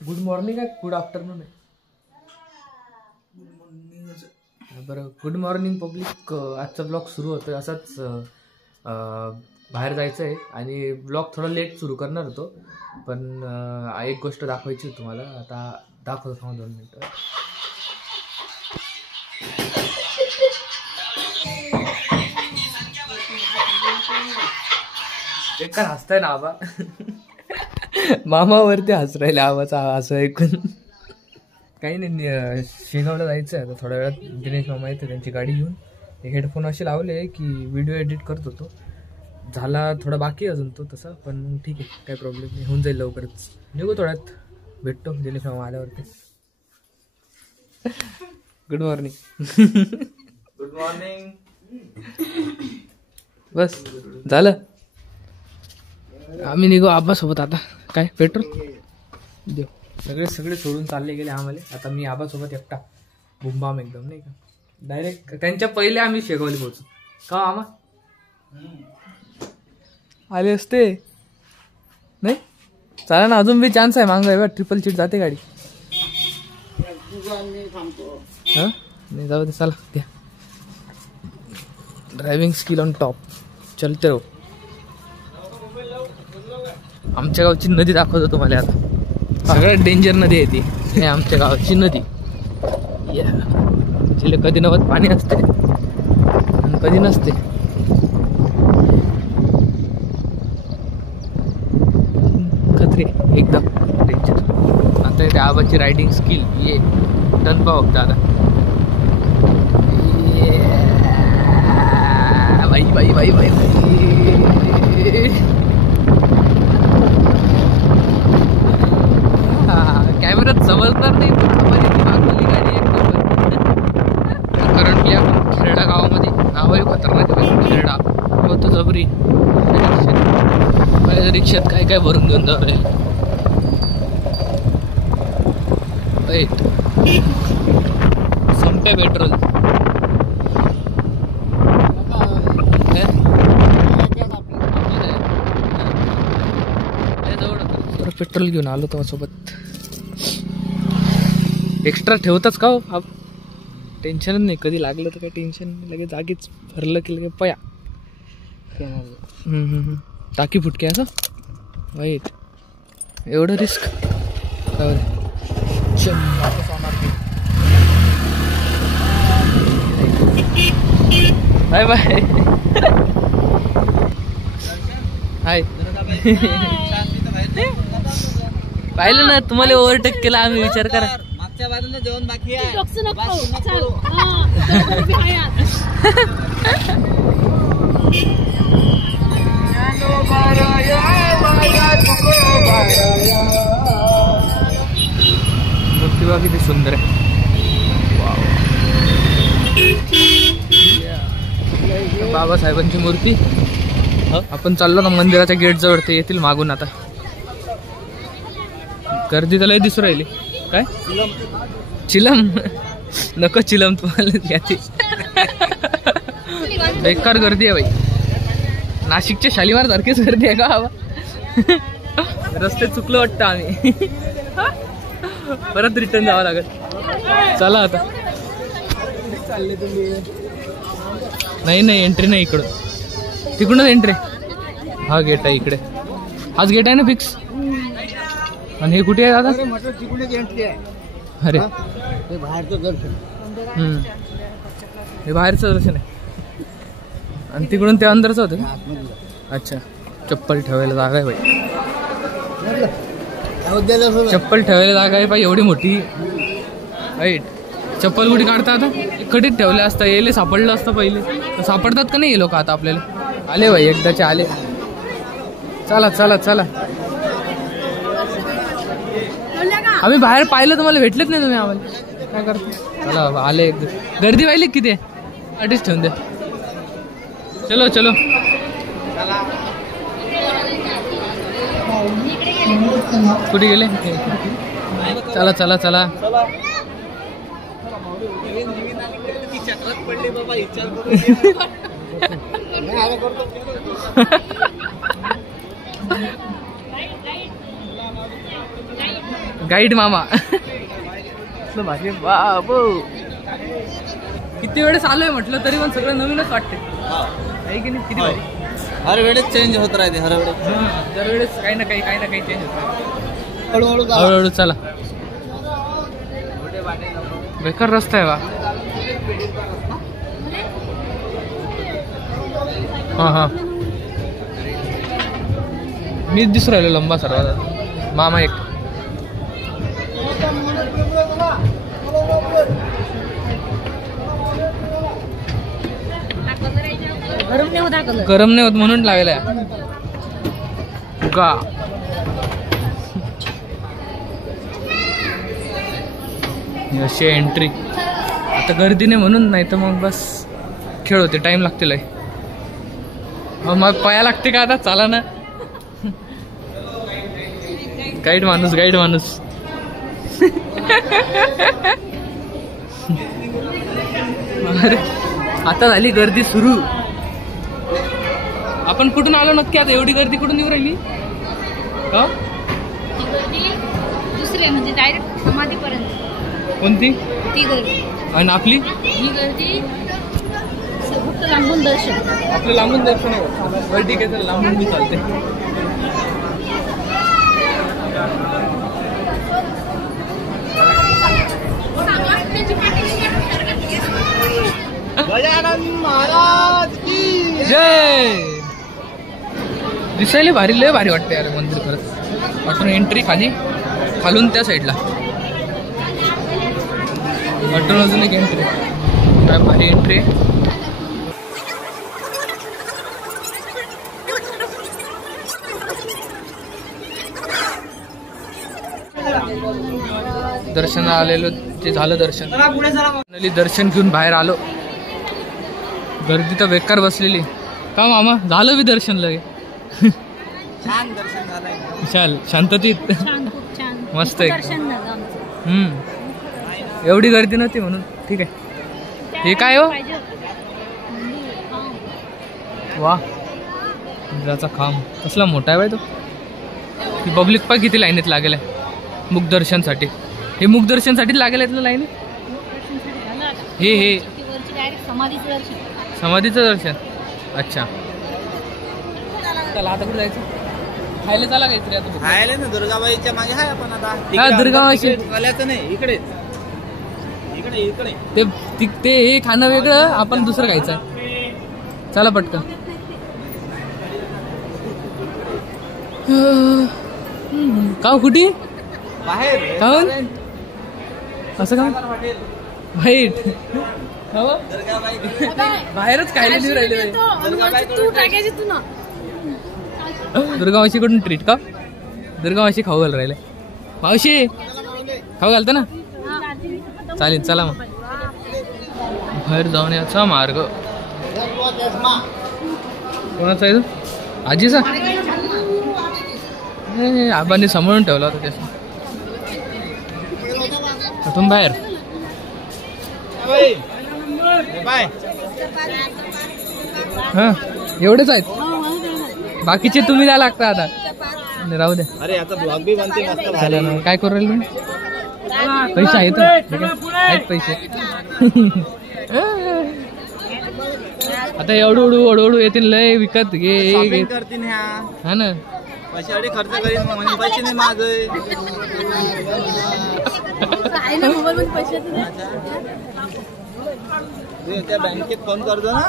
Good morning आहे good afternoon आहे? बरं, गुड मॉर्निंग पब्लिक. आजचा ब्लॉग सुरू होतोय असाच. बाहेर जायचं आहे आणि ब्लॉग थोडा लेट सुरू करणार होतो, पण एक गोष्ट दाखवायची होती तुम्हाला. आता दाखवतो, थांबा 2 मिनटं. एक हसताय ना आबा. मामावरती हस राहिले आबाचा असं ऐकून. काही नाही, शेगावला जायचं आहे आता थोड्या वेळात. दिनेश मामा येते त्यांची गाडी घेऊन. हेडफोन असे लावले की व्हिडिओ एडिट करत होतो. झाला थोडा बाकी अजून तो तसा, पण ठीक आहे, काही प्रॉब्लेम नाही, होऊन जाईल लवकरच. निघू थोड्यात, भेटतो दिनेश मामा आल्यावरती. Good morning. Good morning. बस झालं, आम्ही निघू आबासोबत. आता काय पेट्रोल देऊ. सगळे सोडून चालले गेले आम्हाला. आता मी आबासोबत एकटा बुमबाम एकदम, नाही का. डायरेक्ट त्यांच्या पहिले आम्ही शेगावली पोहोचू का आम्हा आले असते. नाही चालेल ना, अजून बी चान्स आहे. मागं आहे, ट्रिपल सीट जाते गाडी. हां नाही जाऊ दे, चला द्या. ड्रायव्हिंग स्किल ऑन टॉप, चलते रहो. आमच्या गावची नदी दाखवतो तुम्हाला आता. सगळ्यात डेंजर नदी आहे ती, हे आमच्या गावाची नदी. तिला कधी नव्हत पाणी असते आणि कधी नसते. खतरे एकदम डेंजर. आता इथे आबाची रायडिंग स्किल ये टन पाव दादा. बाई बाई बाई बाई कॅमेऱ्यात समजणार नाही, मागवली गाडी एकदम. करंटली आपण खेरडा गावामध्ये. नाव आहे खतरनाक खेरडा. होतो जबरी माझ्या रिक्षात काय काय भरून घेऊन जाऊ राहील. संपे पेट्रोल. पेट्रोल घेऊन आलो तो सोबत. एक्स्ट्रा ठेवताच का हो? टेन्शनच नाही, कधी लागलं तर काही टेन्शन नाही. लगेच जागीच भरलं की लगे पया. टाकी फुटके असं वाईट, एवढं रिस्क. Bye bye. हाय. पाहिलं ना, तुम्हाला ओव्हरटेक केला आम्ही, विचार करा. मागच्या बाजूला जेवण बाकी आहे. मूर्ती बघा किती सुंदर आहे. बाबासाहेबांची मूर्ती. आपण चाललो ना मंदिराच्या गेट जवळ, ते येतील मागून. आता गर्दी तर लय दिसू राहिली. काय चिलम नको, चिलम तुम्हाला याची बेकार गर्दी आहे बाई. नाशिकच्या शालीमार सारखीच गर्दी आहे का बाबा. रस्ते चुकलो वाटतं आम्ही. परत रिटर्न जावं लागत. चला आता. नाही एंट्री नाही इकडं, तिकडूनच एंट्री. हा गेट आहे इकडे, हाच गेट आहे ना फिक्स. आणि हे कुठे आहे दादा? अरे हे बाहेरचं दर्शन. हे बाहेरचं दर्शन आहे आणि तिकडून ते अंदरच होतं. अच्छा, चप्पल ठेवायला जागा आहे बाई. चप्पल ठेवायला जागा आहे बाई एवढी मोठी. राईट, चप्पल कुठे काढता आता? कधीच ठेवलं असतं, येले सापडलं असतं पहिले. सापडतात का नाही हे लोक आता आपल्याला? आले बाई, एकदाचे आले. चला चला चला. आम्ही बाहेर पाहिलं, तुम्हाला भेटलेच नाही तुम्ही आम्हाला. काय करतो? चला आले. गर्दी पाहिली किती आहे? अडीच ठेवून द्या. चलो चलो. कुठे गेले? चला चला चला. गाईड मामा भारी बाबू. किती वेळेस आलोय म्हटलं तरी पण सगळं नवीनच वाटते आहे की नाही. किती भारी. हर वेळेस चेंज होत राहते हर वेळेस. दरवेळेस काही ना काही चेंज होत. हळूहळू चला. बेकार रस्ता आहे बा. हा मीच दिसू राहिलो लंबा सर्वात. मामा एक गरम नाही होत म्हणून लावलाय का. अशी एंट्री. आता गर्दी नाही म्हणून, नाही तर मग बस खेळ होते. टाइम लागते लय. मग पाया लागते का आता. चाला ना. गाईड माणूस आता झाली गर्दी सुरू. आपण कुठून आलो नक्की आता. एवढी गर्दी कुठून येऊ राहिली का. दुसरे म्हणजे डायरेक्ट समाधीपर्यंत. कोणती ती गर्दी. आणि आपली ही गर्दी फक्त लांबून दर्शन. आपलं लांबून दर्शन आहे. गर्दी काय तर लांबून मी चालते. गजानन महाराज की जय. दिसायला भारी लय भारी वाटते यार मंदिर खरंच. वाटून एंट्री खालून त्या साईडला वाटून अजून एक एंट्री. काय भारी एंट्री. दर्शन आलेलो ते झालं दर्शन. दर्शन घेऊन बाहेर आलो. गर्दी तर बेकार बसलेली का मामा. झालं बी दर्शन लगे. छान दर्शन झालंय. विशाल शांततेत. खूप छान मस्त आहे. दर्शन झालं आमचं. एवढी गर्दी नव्हती म्हणून ठीक आहे. हे काय हो. पाहिजे वा इंद्राचा खांब कसला मोठा आहे बाय तो. ही पब्लिक पण किती लाईनीत लागेल आहे मुखदर्शनसाठी. हे मुखदर्शनसाठी लागेल आहेत ना लाईनीत. हे डायरेक्ट समाधीचं दर्शन. समाधीचं दर्शन. अच्छा चला आता कुठे जायचं. खायला चला काहीतरी आता. खायला ना दुर्गाबाईच्या मागे आहे आपण आता. हा दुर्गाबाईची. गल्याचं नाही इकडे इकडे. ते हे खाणं वेगळं आपण दुसरं खायचं. चला पटकन. का कुठे बाहेर काहून असं का वाईट. बाहेरच खायला देऊ राहिले. दुर्गामावशी कडून ट्रीट का. दुर्गामावशी खाऊ घाल राहिले. मावशी खाऊ घालतं ना. चालेल चला मग. बाहेर जाऊन याचा मार्ग कोणाचा आहे तो. आजीचा. आबांनी सांभाळून ठेवला होता त्याचा. कुठून बाहेर. हा एवढेच आहेत. बाकीचे तुम्ही द्या लागता आता. राहू द्या. अरे आता ब्लॉग बी बनते. चालेल ना. काय करू राहील तुम्ही. पैसे आहेत आहेत पैसे. आता एवढू येतील लय विकत घे करतील ह्या. हा ना. पैशासाठी खर्च करीन म्हणजे पैसे नाही माझे. त्या बँकेत फोन करतो ना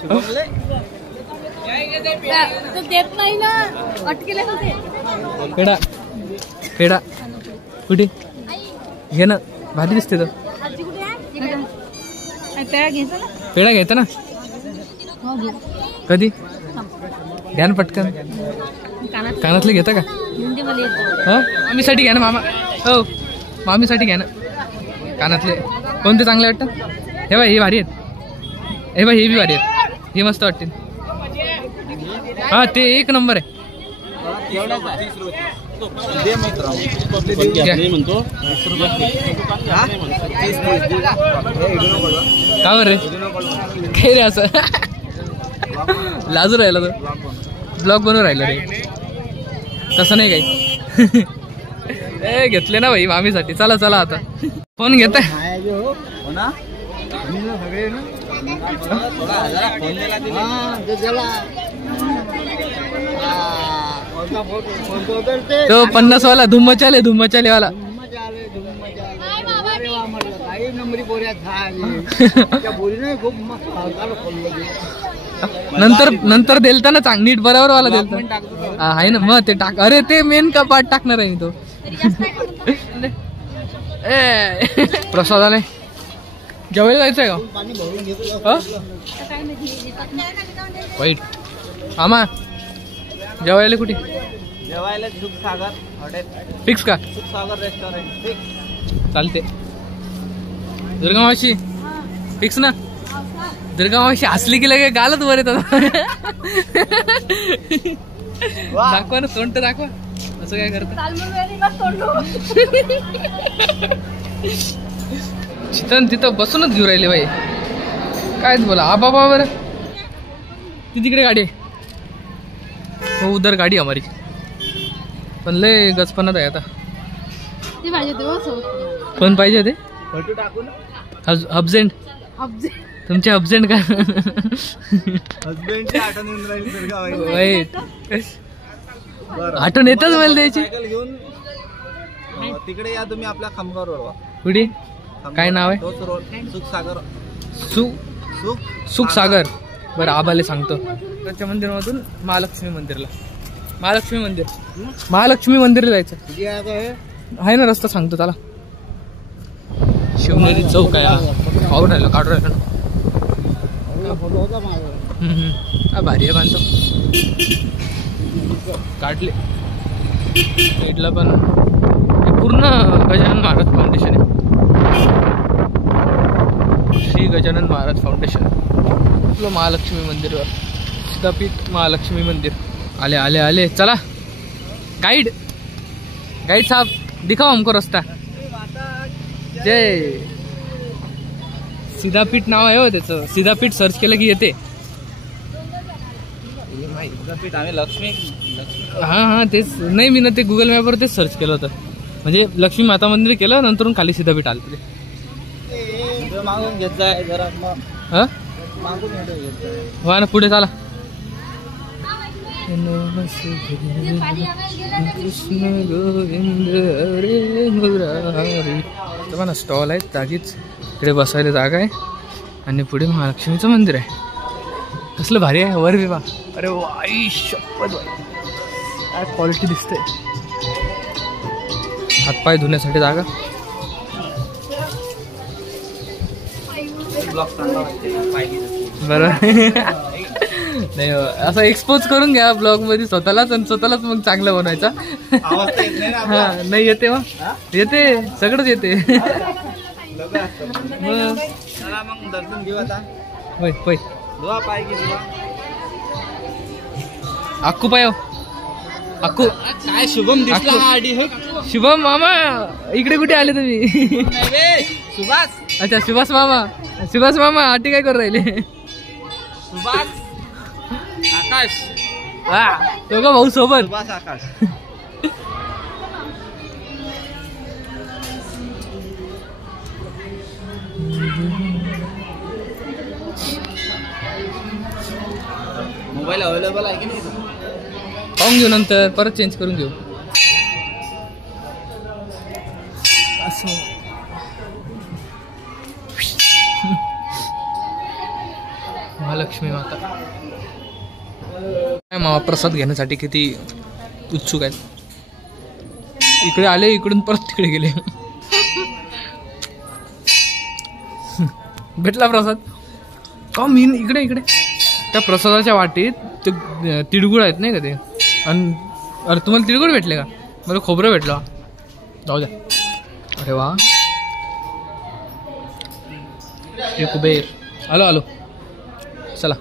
शुभमले. देत नाही ना. अटकेले होते. पेढा कुठे घे ना. भारी दिसते तो. पेढा घ्यायचा ना. कधी घ्या ना पटकन. कानातले घेता का. हो मामीसाठी घ्या ना मामा. हो मामीसाठी घ्या ना कानातले. कोणते चांगले वाटतं. हे बाय हे भारी आहेत. हे बाय हे बी भारी आहेत. हे मस्त वाटतील. हा ते एक नंबर आहे. का बरं काय रे असं लाजू राहिला तो. ब्लॉग बनवून राहिला रे. तसं नाही काही. ए घेतले ना भाई मामीसाठी. चला चला आता फोन घेते. हो ना सगळे ना फोन दिला तो 50 वाला धुम मचाले वाला. नंतर देलता ना चांग नीट बरोबर वाला देलता. आहे ना मग ते टाक. अरे ते मेन का पार्ट टाकणार आहे मी तो. प्रसादाने जेवायला जायचंय का वाईट आमा जेवायला कुठे जेवायला सुखसागर हॉटेल फिक्स का सुखसागर रेस्टॉरंट फिक्स चालते. दुर्गामावशी फिक्स ना. दुर्गामावशी हसली की लगे गालत वर येतात. दाखवा ना तोंड तर दाखवा. असं काय करत चितन तिथं बसूनच घेऊ राहिले बाई. काय बोला आबा बरं ती तिकडे गाडी आहे. हो उधर गाडी हमारी. पण लय गचपणात आहे आता. कोण पाहिजे ते फोटो टाकू ना अब्सेंट तुमचे अब्सेंट का हजबंडची आठवण येऊन राहिली. वाईट आठवण येतच मला द्यायची. सायकल घेऊन तिकडे या तुम्ही आपल्या खामगाव रोडवर. कुठे काय नाव आहे. तोच रोड सुखसागर सुख सागर. बरं आबाले सांगतो. त्याच्या मंदिरामधून महालक्ष्मी मंदिरला. महालक्ष्मी मंदिरला जायचं आहे ना रस्ता सांगतो त्याला. शिवनेरी चौक आहे. खाऊन राहिलो काढून राहिलो ना. भारी आहे बांधतो. काढले साईडला पण पूर्ण गजानन महाराज फाउंडेशन आहे. श्री गजानन महाराज फाउंडेशन आपलं महालक्ष्मी मंदिरवर. सीतापीठ महालक्ष्मी मंदिर. आले आले आले. चला गाइड साहब दिखाओ हमको रास्ता. जय सीतापीठ नाव आहे हो त्याचं. सीतापीठ सर्च केलं की येते. आम्ही लक्ष्मी हा तेच नाही मी ना ते गुगल मॅपवर तेच सर्च केलं होतं. म्हणजे लक्ष्मी माता मंदिर केलं नंतर खाली सीतापीठ आलं ते. मागून घेत जाय जरा हा मागून घेत जाय. वा ना पुढे चला. कृष्ण गोविंद हरे मुरारी. स्टॉल आहेत जागीच. इकडे बसायला जागा आहे आणि पुढे महालक्ष्मीचं मंदिर आहे. कसलं भारी आहे वर विवा. अरे वाई शपथ काय क्वालिटी दिसते. हातपाय धुण्यासाठी जागा. बरं नाही असं एक्सपोज करून घ्या ब्लॉग मध्ये स्वतःलाच आणि स्वतःलाच मग चांगलं बनवायचा. हा नाही येते मग येते सगळंच येते. मग दर्शन घेऊ आता. होय होय धुवा पाय की धुवा. अक्कू पाय अक्कू काय शुभम दिसला. शुभम मामा इकडे कुठे आले तुम्ही. सुभाष. अच्छा सुभाष मामा आटी काय करू राहिले. सुभाष आकाश. हा तो का भाऊ सोबत. सुभाष आकाश. मोबाईल अवेलेबल आहे की नाही. पाहून घेऊ नंतर परत चेंज करून घेऊ. असं महालक्ष्मी माता काय मामा प्रसाद घेण्यासाठी किती उत्सुक आहेत. इकडे आले इकडून परत तिकडे गेले. भेटला प्रसाद का मी इकडे त्या प्रसादाच्या वाटीत ते तिळगुळ आहेत नाही का ते. आणि अरे तुम्हाला तिळगुळ भेटले का. मला खोबरं भेटलं. जाऊ द्या. अरे वा कुबेर. आलो चला.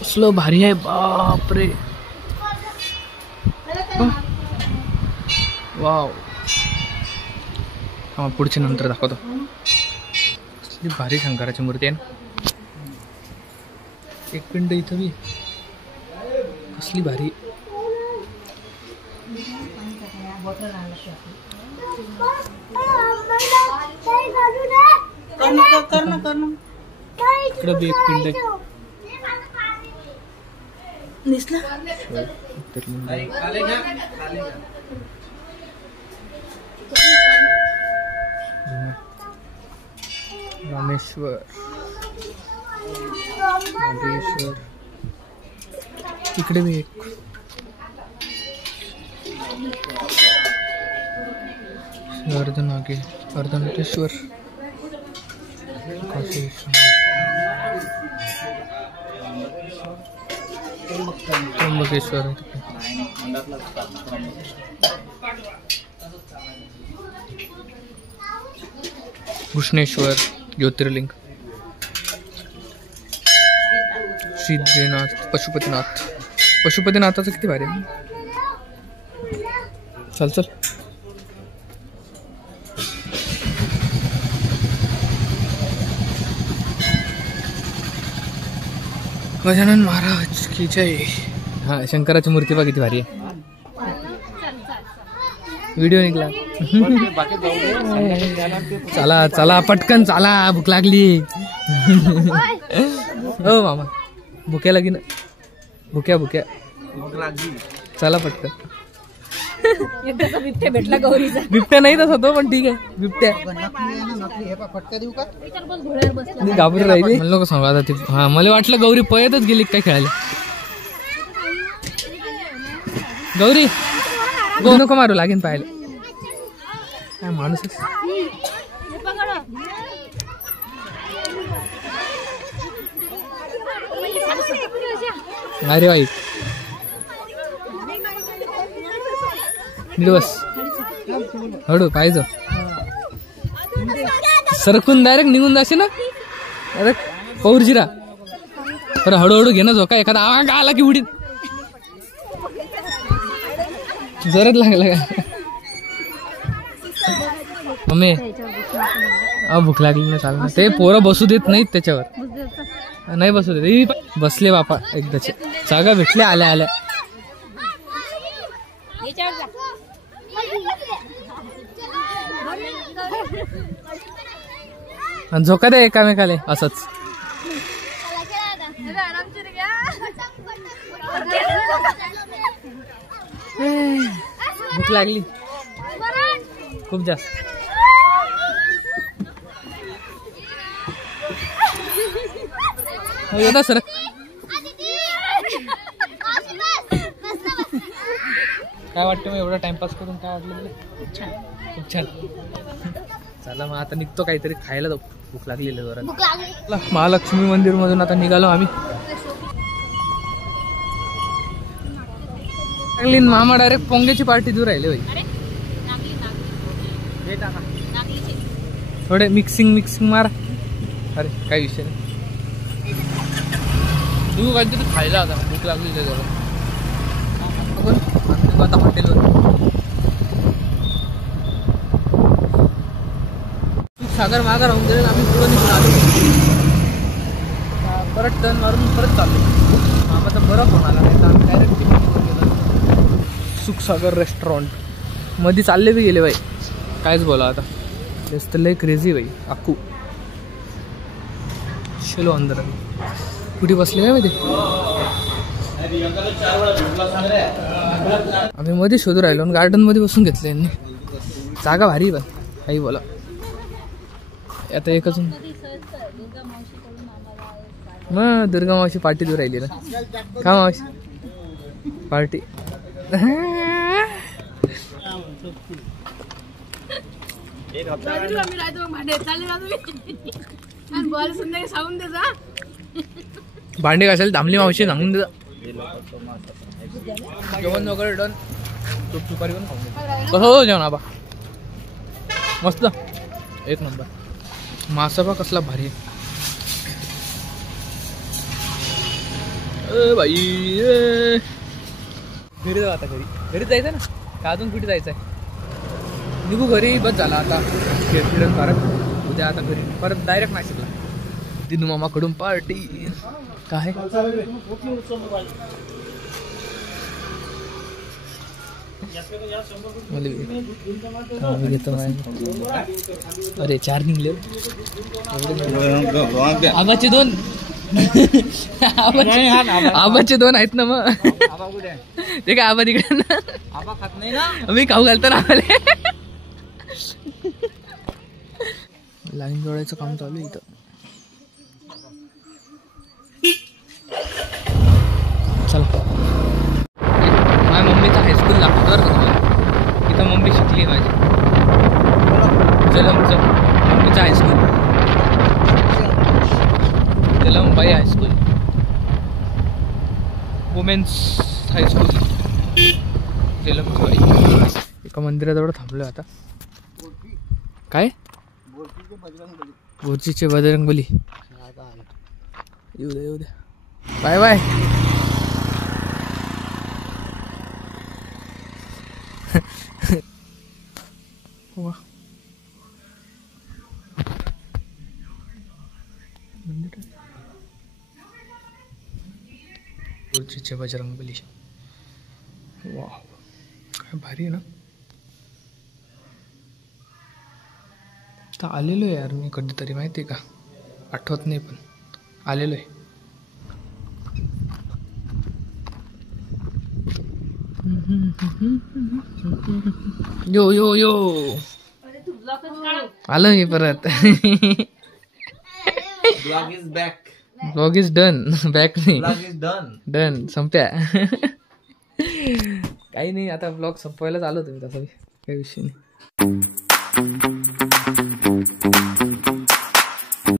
कसलं भारी आहे बापरे. वाव हा पुढच्या नंतर दाखवतो. कसली भारी शंकराची मूर्ती आहे ना. एक पिंड इथं बी कसली भारी. इकडं बी एक पिंड आहे. रामेश्वर इकडे बी एक. अर्धनाथेश्वर त्र्यंबकेश्वर घृष्णेश्वर ज्योतिर्लिंग सिद्धनाथ पशुपतीनाथाचं किती भारी आहे. चल चल गजानन महाराज की जय. हा शंकराची मूर्ती बघ किती भारी आहे. व्हिडिओ निघला. चला चला पटकन चला भूक लागली. हो मामा भुक्या लागी ना. भुक्या भूक लागली. चला पटकन. बिबट्या भेटला गौरीचा. बिबट्या नाही तसा तो पण ठीक आहे. बिबट्या घाबरून राहिली. म्हणलं का सांगा आता ते. हा मला वाटलं गौरी पळतच गेली काय खेळायला. गौरी गो नको मारू लागेल पाहायला. काय माणूसच. अरे वाईट दिवस हळू पाहिजे सरकून डायरेक्ट निघून जाશે ना. अरे पौरजिरा अरे हळूहळू घे ना झोका. एखादा आवाज आला की उडीत जोरात लागला का. मम्मी भूक लागली ना. चाल ते पोरं बसू देत नाहीत त्याच्यावर. नाही बसू देत. बसले बापा एकदाचे. जागा भेटले आल्या आल्या. आणि झोका दे एकामेकाले असंच. भूक लागली खूप जास्त. येता सर काय वाटतं मग एवढा टाइमपास करून काय वाटलं तुला. खूप छान. चला मग आता निघतो काहीतरी खायला जाऊ. भूक लागलेली जोरात. महालक्ष्मी मंदिर मधून आता निघालो आम्ही. मामा डायरेक्ट पोंग्याची पार्टी दूर राहिले भाई. थोडे मिक्सिंग मारा. अरे काय विषय नाही. तू काहीतरी खायला आता भूक लागली जरा. आता हॉटेलवर सागर मागा राहून गेले. आम्ही पुढे निघून आलो. परत टर्न मारून परत चाललो. मामाचा बरं फोन आला नाही तर आम्ही डायरेक्ट सुखसागर रेस्टॉरंट मध्ये चालले बी गेले बाई. कायच बोला आता. तेच तर लय क्रेझी बाई अक्कू. चलो अंदर. कुठे बसले काय माहिती. आम्ही मध्ये शोधू राहिलो. गार्डन मध्ये बसून घेतले यांनी. जागा भारी पण काही बोला. आता एकच मग दुर्गा मावशी पार्टी दूर राहिली ना. का मावशी पार्टी. भांडे घासायला थांबली मावशी सांगून देता. जेवण वगैरे डन. तूप सुपारी पण खाऊन कसं हो जेवण आबा. मस्त एक नंबर. मासा बा कसला भारी. बाई घरी जाऊ आता. घरी जायचं ना का अजून कुठे जायचं आहे. निघू घरी बस झाला आता. फिरत परत उद्या आता घरी परत डायरेक्ट नाशिकला. दिनू मामाकडून पार्टी. काय मी घेतो अरे 4 निघले आबाचे 2 आबाचे 2 आहेत ना मग ते काय आबा तिकडे ना आबा खात नाही ना मी खाऊ घालतो ना आम्हाला लाईन जोडायचं काम चालू आहे इथं चला माझ्या मम्मीचं हायस्कूल लागतं बरं का तुम्हाला इथं मम्मी शिकली आहे माझी जलमचं मम्मीचं हायस्कूल जलमबाई हायस्कूल वुमेन्स हायस्कूल जलमबाई एका मंदिराजवळ थांबलो आता काय बोरचीचे बजरंगबली येऊ द्या बाय बाय वा बोरचीचे बजरंगबली वा काय भारी आहे ना तर आलेलो आहे यार मी कधीतरी माहिती आहे का आठवत नाही पण आलेलो आहे यो यो यो आलो मी परत blog is back blog is done back नाही blog is done done Sampya काही नाही आता ब्लॉग संपवायलाच आलो तुम्ही तसं काही विषय नाही